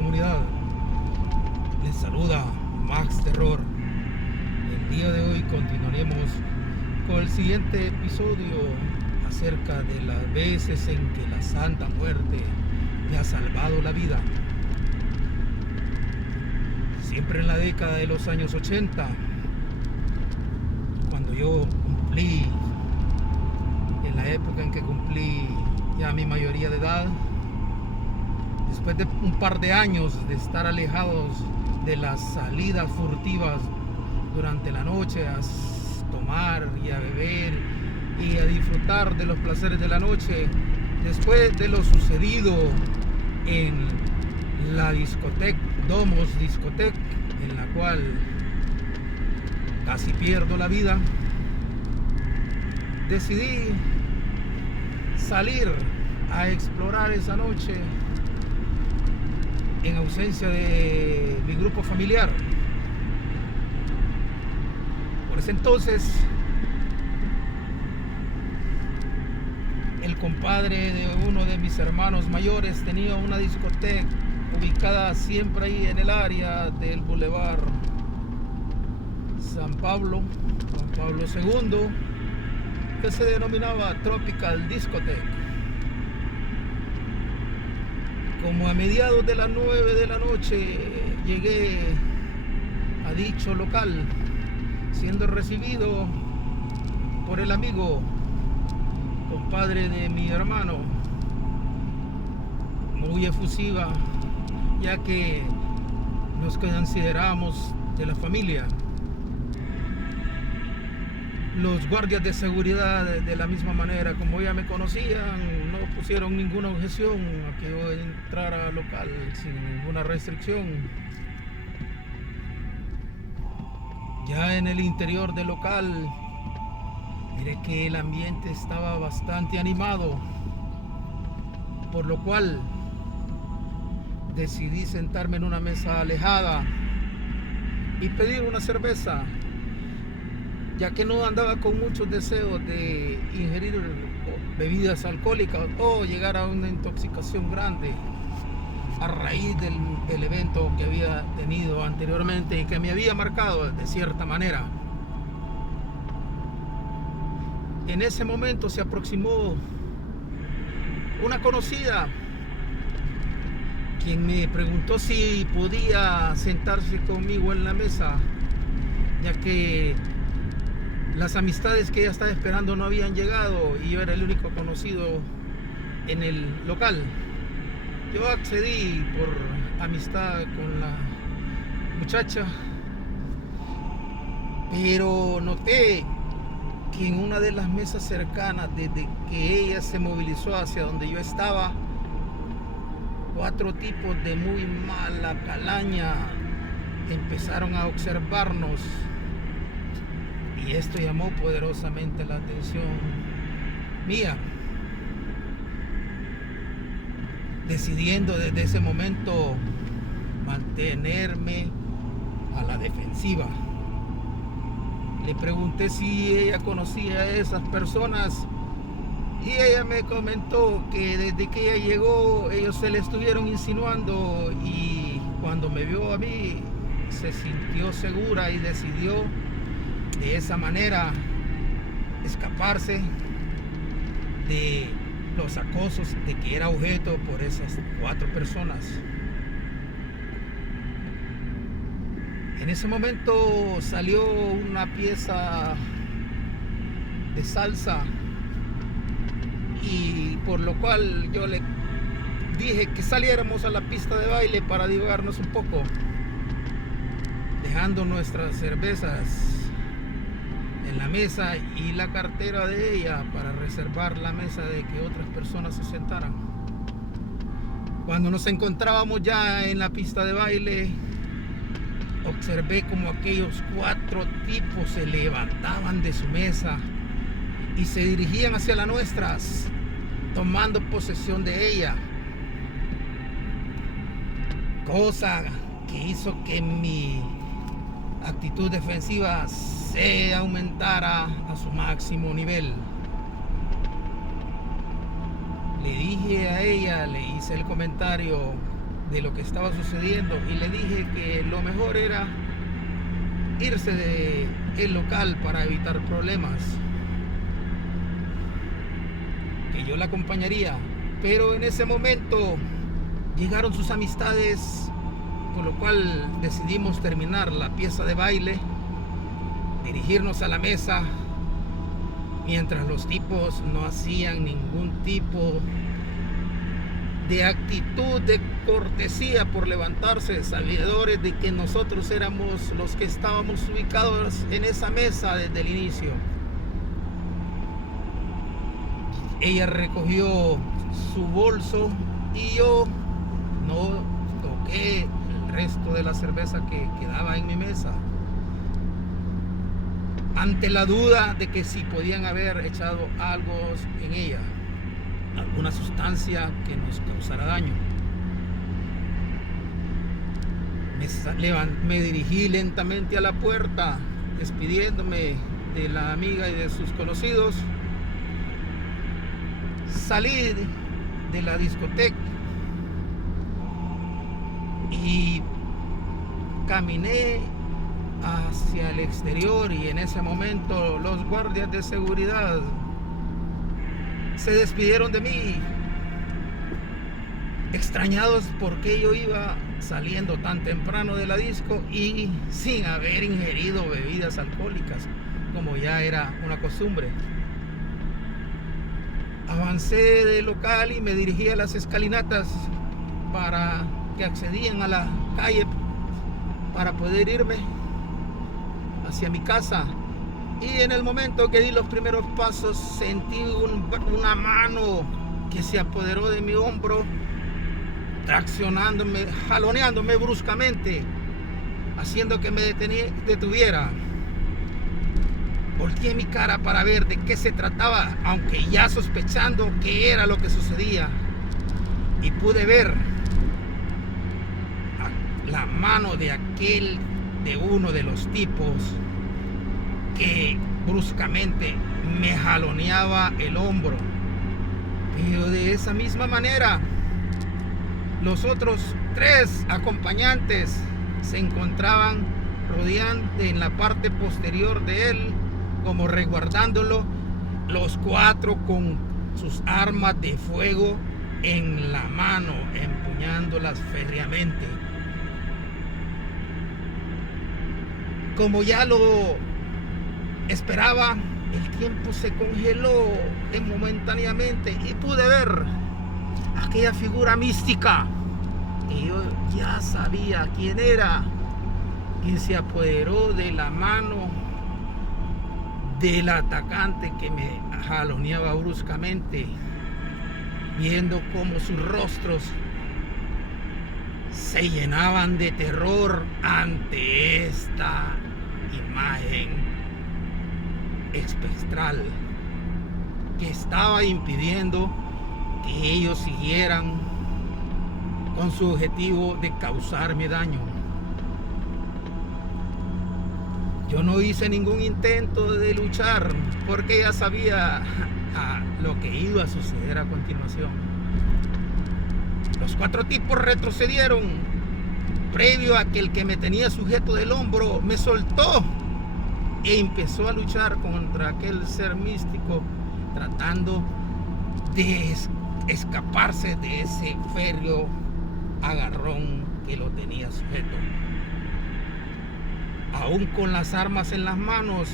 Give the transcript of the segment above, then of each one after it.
comunidad. Les saluda Max Terror. El día de hoy continuaremos con el siguiente episodio acerca de las veces en que la Santa Muerte me ha salvado la vida. Siempre en la década de los años 80, cuando yo cumplí, en la época en que cumplí ya mi mayoría de edad, después de un par de años de estar alejados de las salidas furtivas durante la noche a tomar y a beber y a disfrutar de los placeres de la noche, después de lo sucedido en la discoteca Domos Discotec, en la cual casi pierdo la vida, decidí salir a explorar esa noche en ausencia de mi grupo familiar. Por ese entonces, el compadre de uno de mis hermanos mayores tenía una discoteca ubicada siempre ahí en el área del Boulevard Juan Pablo II, que se denominaba Tropical Discotheque. Como a mediados de las 9 de la noche llegué a dicho local, siendo recibido por el amigo compadre de mi hermano, muy efusiva, ya que nos consideramos de la familia. Los guardias de seguridad, de la misma manera como ya me conocían, no pusieron ninguna objeción a que yo entrara al local sin ninguna restricción. Ya en el interior del local, miré que el ambiente estaba bastante animado, por lo cual decidí sentarme en una mesa alejada y pedir una cerveza, ya que no andaba con muchos deseos de ingerir bebidas alcohólicas o llegar a una intoxicación grande a raíz del evento que había tenido anteriormente y que me había marcado de cierta manera. En ese momento se aproximó una conocida, quien me preguntó si podía sentarse conmigo en la mesa, ya que las amistades que ella estaba esperando no habían llegado y yo era el único conocido en el local. Yo accedí por amistad con la muchacha, pero noté que en una de las mesas cercanas, desde que ella se movilizó hacia donde yo estaba, 4 tipos de muy mala calaña empezaron a observarnos, y esto llamó poderosamente la atención mía, decidiendo desde ese momento mantenerme a la defensiva. Le pregunté si ella conocía a esas personas y ella me comentó que desde que ella llegó ellos se le estuvieron insinuando, y cuando me vio a mí se sintió segura y decidió de esa manera escaparse de los acosos de que era objeto por esas 4 personas. En ese momento salió una pieza de salsa, y por lo cual yo le dije que saliéramos a la pista de baile para divagarnos un poco, dejando nuestras cervezas en la mesa y la cartera de ella para reservar la mesa de que otras personas se sentaran. Cuando nos encontrábamos ya en la pista de baile, observé como aquellos 4 tipos se levantaban de su mesa y se dirigían hacia las nuestras, tomando posesión de ella, cosa que hizo que mi actitud defensiva se aumentara a su máximo nivel. Le dije a ella, le hice el comentario de lo que estaba sucediendo y le dije que lo mejor era irse del local para evitar problemas, que yo la acompañaría. Pero en ese momento llegaron sus amistades, por lo cual decidimos terminar la pieza de baile, dirigirnos a la mesa, mientras los tipos no hacían ningún tipo de actitud de cortesía por levantarse, sabedores de que nosotros éramos los que estábamos ubicados en esa mesa desde el inicio. Ella recogió su bolso y yo no toqué el resto de la cerveza que quedaba en mi mesa, ante la duda de que si podían haber echado algo en ella, alguna sustancia que nos causara daño. Me dirigí lentamente a la puerta, despidiéndome de la amiga y de sus conocidos. Salí de la discoteca y caminé hacia el exterior, y en ese momento los guardias de seguridad se despidieron de mí, extrañados porque yo iba saliendo tan temprano de la disco y sin haber ingerido bebidas alcohólicas, como ya era una costumbre. Avancé del local y me dirigí a las escalinatas para que accedían a la calle para poder irme hacia mi casa. Y en el momento que di los primeros pasos sentí una mano que se apoderó de mi hombro, traccionándome, jaloneándome bruscamente, haciendo que me detuviera. Volteé mi cara para ver de qué se trataba, aunque ya sospechando qué era lo que sucedía, y pude ver la mano de uno de los tipos que bruscamente me jaloneaba el hombro. Pero de esa misma manera, los otros 3 acompañantes se encontraban rodeando en la parte posterior de él, como resguardándolo, los 4 con sus armas de fuego en la mano, empuñándolas férreamente. Como ya lo esperaba, el tiempo se congeló momentáneamente y pude ver aquella figura mística que yo ya sabía quién era, quien se apoderó de la mano del atacante que me jaloneaba bruscamente, viendo cómo sus rostros se llenaban de terror ante esta imagen espectral que estaba impidiendo que ellos siguieran con su objetivo de causarme daño. Yo no hice ningún intento de luchar porque ya sabía lo que iba a suceder a continuación. Los 4 tipos retrocedieron, previo a que el que me tenía sujeto del hombro me soltó e empezó a luchar contra aquel ser místico, tratando de escaparse de ese férreo agarrón que lo tenía sujeto. Aún con las armas en las manos,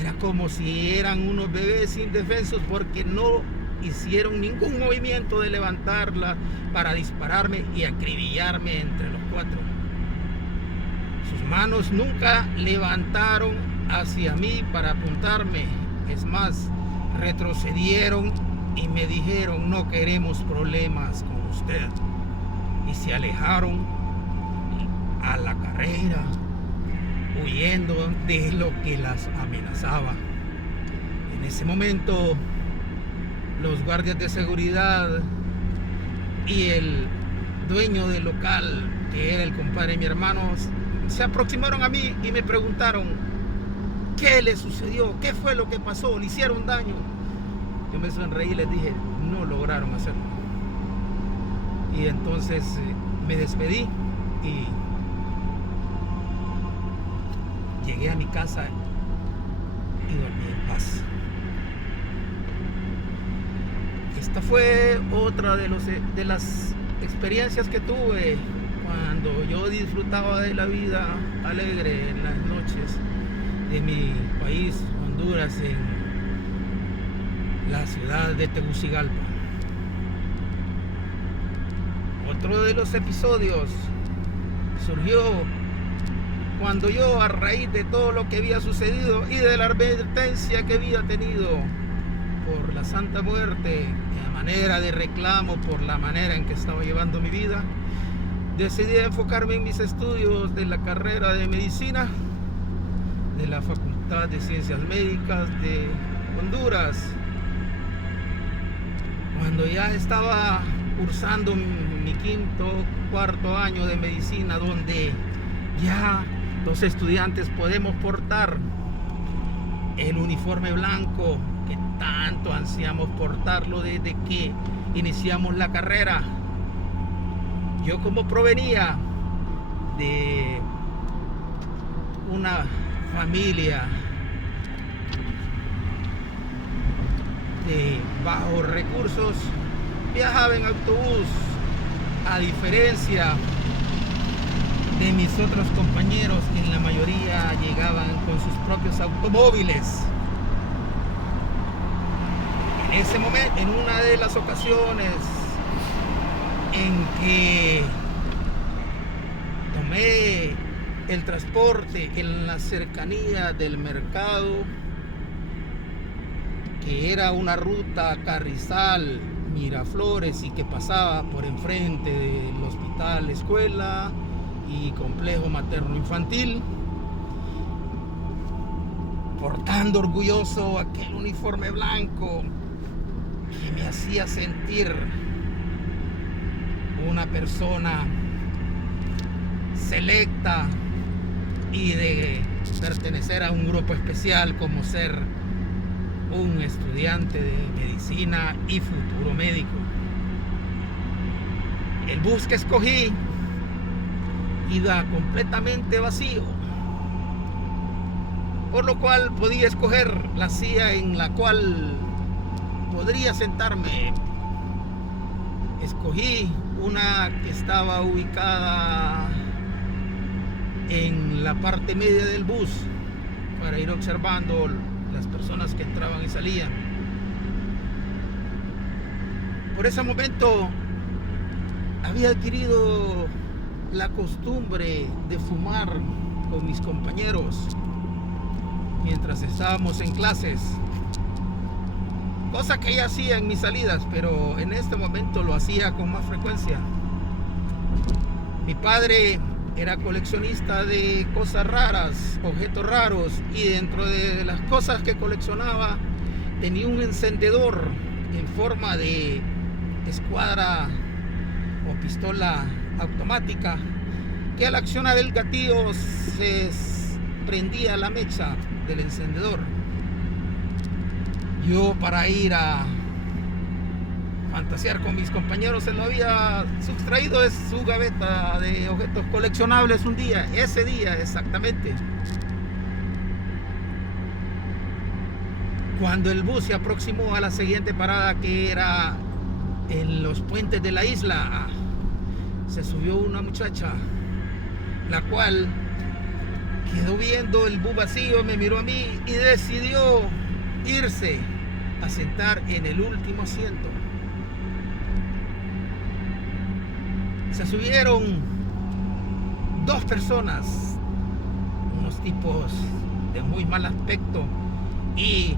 era como si eran unos bebés indefensos, porque no hicieron ningún movimiento de levantarla para dispararme y acribillarme entre los 4. Sus manos nunca levantaron hacia mí para apuntarme. Es más, retrocedieron y me dijeron: no queremos problemas con usted. Y se alejaron a la carrera, huyendo de lo que las amenazaba. En ese momento, los guardias de seguridad y el dueño del local, que era el compadre de mi hermano, se aproximaron a mí y me preguntaron: ¿qué le sucedió? ¿Qué fue lo que pasó? ¿Le hicieron daño? Yo me sonreí y les dije: no lograron hacerlo. Y entonces me despedí y llegué a mi casa y dormí en paz. Esta fue otra de las experiencias que tuve cuando yo disfrutaba de la vida alegre en las noches de mi país, Honduras, en la ciudad de Tegucigalpa. Otro de los episodios surgió cuando yo, a raíz de todo lo que había sucedido y de la advertencia que había tenido por la Santa Muerte, de manera de reclamo por la manera en que estaba llevando mi vida, decidí enfocarme en mis estudios de la carrera de medicina de la Facultad de Ciencias Médicas de Honduras. Cuando ya estaba cursando mi cuarto año de medicina, donde ya los estudiantes podemos portar el uniforme blanco que tanto ansiamos portarlo desde que iniciamos la carrera. Yo, como provenía de una familia de bajos recursos, viajaba en autobús, a diferencia de mis otros compañeros, que en la mayoría llegaban con sus propios automóviles. En ese momento, en una de las ocasiones en que tomé el transporte en la cercanía del mercado, que era una ruta Carrizal, Miraflores, y que pasaba por enfrente del hospital, escuela y complejo materno infantil, portando orgulloso aquel uniforme blanco que me hacía sentir una persona selecta y de pertenecer a un grupo especial, como ser un estudiante de medicina y futuro médico. El bus que escogí iba completamente vacío, por lo cual podía escoger la silla en la cual podría sentarme. Escogí una que estaba ubicada en la parte media del bus para ir observando las personas que entraban y salían. Por ese momento había adquirido la costumbre de fumar con mis compañeros mientras estábamos en clases, cosa que ya hacía en mis salidas, pero en este momento lo hacía con más frecuencia. Mi padre era coleccionista de cosas raras, objetos raros, y dentro de las cosas que coleccionaba tenía un encendedor en forma de escuadra o pistola automática, que al accionar el gatillo se prendía la mecha del encendedor. Yo, para ir a fantasear con mis compañeros, se lo había sustraído de su gaveta de objetos coleccionables un día, ese día exactamente. Cuando el bus se aproximó a la siguiente parada, que era en los puentes de la isla, se subió una muchacha, la cual quedó viendo el bus vacío, me miró a mí y decidió irse a sentar en el último asiento. Se subieron dos personas, unos tipos de muy mal aspecto y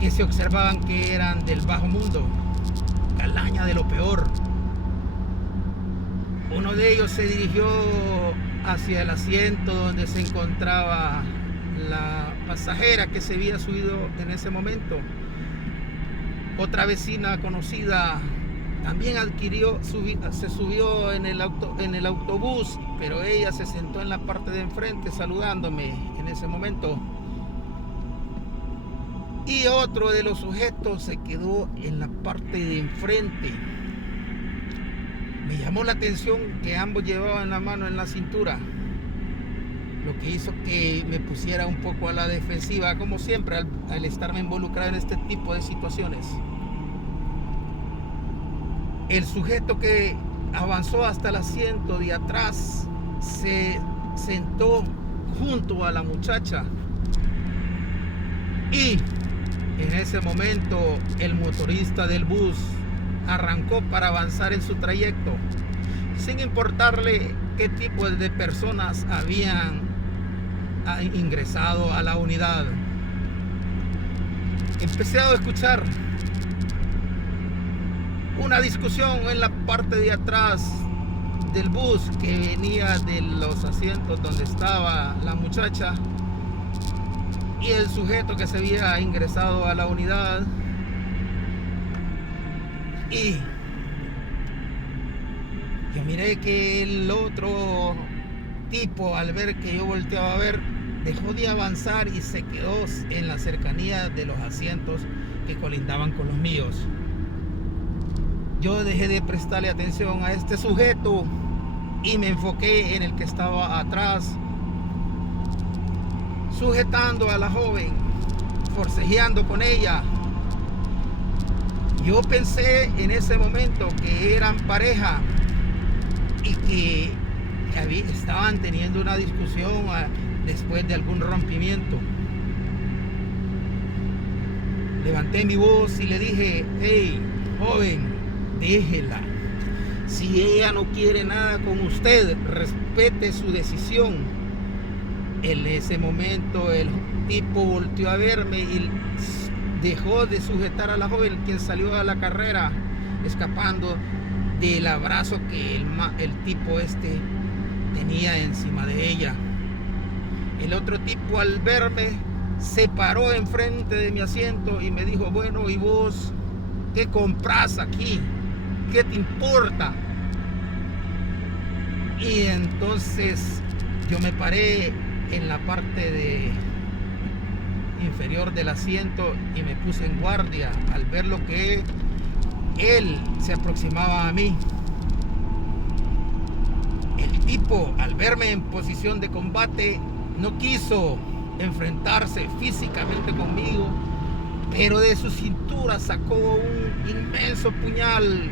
que se observaban que eran del bajo mundo, calaña de lo peor. Uno de ellos se dirigió hacia el asiento donde se encontraba la pasajera que se había subido en ese momento. Otra vecina conocida también se subió en el autobús, pero ella se sentó en la parte de enfrente saludándome en ese momento. Y otro de los sujetos se quedó en la parte de enfrente, Me llamó la atención que ambos llevaban la mano en la cintura, lo que hizo que me pusiera un poco a la defensiva, como siempre al estarme involucrado en este tipo de situaciones. El sujeto que avanzó hasta el asiento de atrás se sentó junto a la muchacha y en ese momento el motorista del bus arrancó para avanzar en su trayecto, sin importarle qué tipo de personas habían ingresado a la unidad. Empecé a escuchar una discusión en la parte de atrás del bus que venía de los asientos donde estaba la muchacha y el sujeto que se había ingresado a la unidad. Y yo miré que el otro tipo, al ver que yo volteaba a ver, dejó de avanzar y se quedó en la cercanía de los asientos que colindaban con los míos. Yo dejé de prestarle atención a este sujeto y me enfoqué en el que estaba atrás, sujetando a la joven, forcejeando con ella. Yo pensé en ese momento que eran pareja y que estaban teniendo una discusión después de algún rompimiento. Levanté mi voz y le dije: hey, joven, déjela. Si ella no quiere nada con usted, respete su decisión. En ese momento el tipo volteó a verme y dejó de sujetar a la joven, quien salió a la carrera escapando del abrazo que el tipo tenía encima de ella. El otro tipo, al verme, se paró enfrente de mi asiento y me dijo: bueno, ¿y vos qué compras aquí? ¿Qué te importa? Y entonces yo me paré en la parte inferior del asiento y me puse en guardia al ver lo que él se aproximaba a mí. El tipo, al verme en posición de combate, no quiso enfrentarse físicamente conmigo, pero de su cintura sacó un inmenso puñal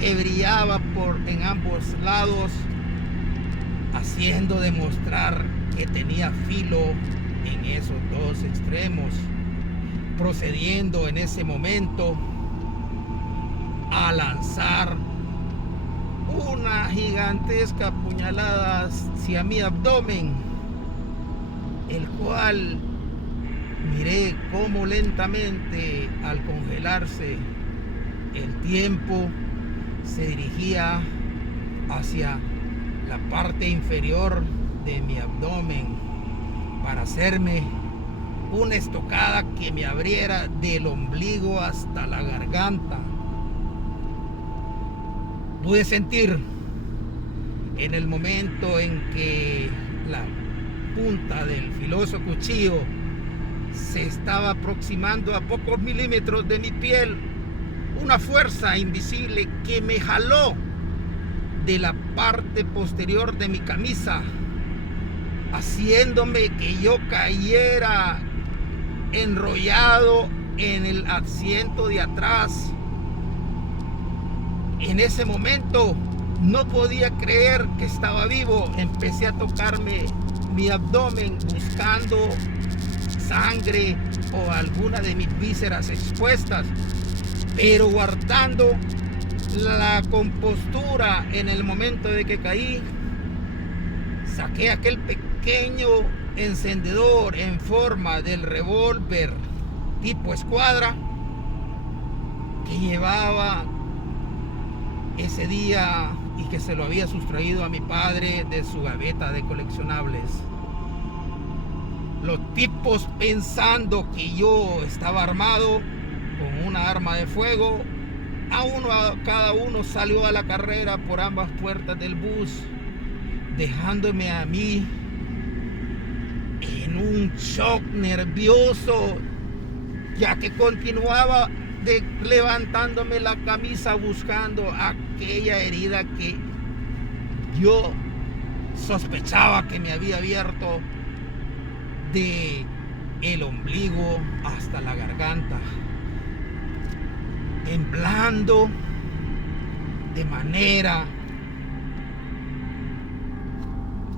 que brillaba en ambos lados, haciendo demostrar que tenía filo en esos dos extremos, procediendo en ese momento a lanzar una gigantesca puñalada hacia mi abdomen, el cual miré cómo lentamente, al congelarse el tiempo, se dirigía hacia la parte inferior de mi abdomen para hacerme una estocada que me abriera del ombligo hasta la garganta. Pude sentir en el momento en que la punta del filoso cuchillo se estaba aproximando a pocos milímetros de mi piel, una fuerza invisible que me jaló de la parte posterior de mi camisa, haciéndome que yo cayera enrollado en el asiento de atrás. En ese momento no podía creer que estaba vivo. Empecé a tocarme mi abdomen buscando sangre o alguna de mis vísceras expuestas, pero guardando la compostura. En el momento de que caí, saqué aquel pequeño encendedor en forma del revólver tipo escuadra que llevaba ese día y que se lo había sustraído a mi padre de su gaveta de coleccionables. Los tipos, pensando que yo estaba armado con una arma de fuego, cada uno salió a la carrera por ambas puertas del bus, dejándome a mí en un shock nervioso, ya que continuaba levantándome la camisa buscando aquella herida que yo sospechaba que me había abierto de el ombligo hasta la garganta, temblando de manera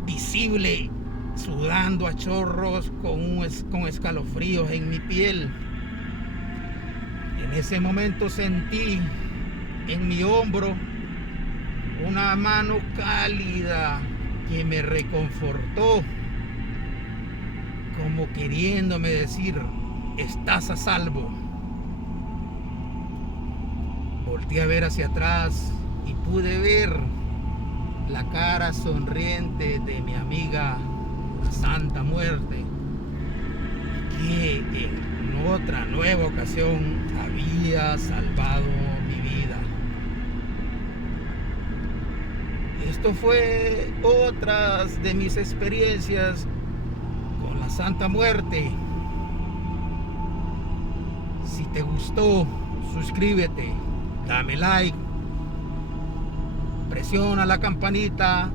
visible, sudando a chorros con escalofríos en mi piel. En ese momento sentí en mi hombro una mano cálida que me reconfortó, como queriéndome decir: estás a salvo. Volteé a ver hacia atrás y pude ver la cara sonriente de mi amiga la Santa Muerte, que en otra nueva ocasión había salvado mi vida. Esto fue otras de mis experiencias con la Santa Muerte. Si te gustó, suscríbete, dame like, presiona la campanita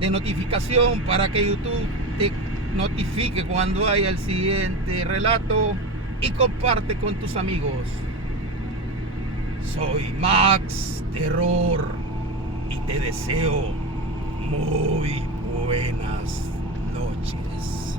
de notificación para que YouTube te notifique cuando haya el siguiente relato y comparte con tus amigos. Soy Max Terror y te deseo muy buenas noches.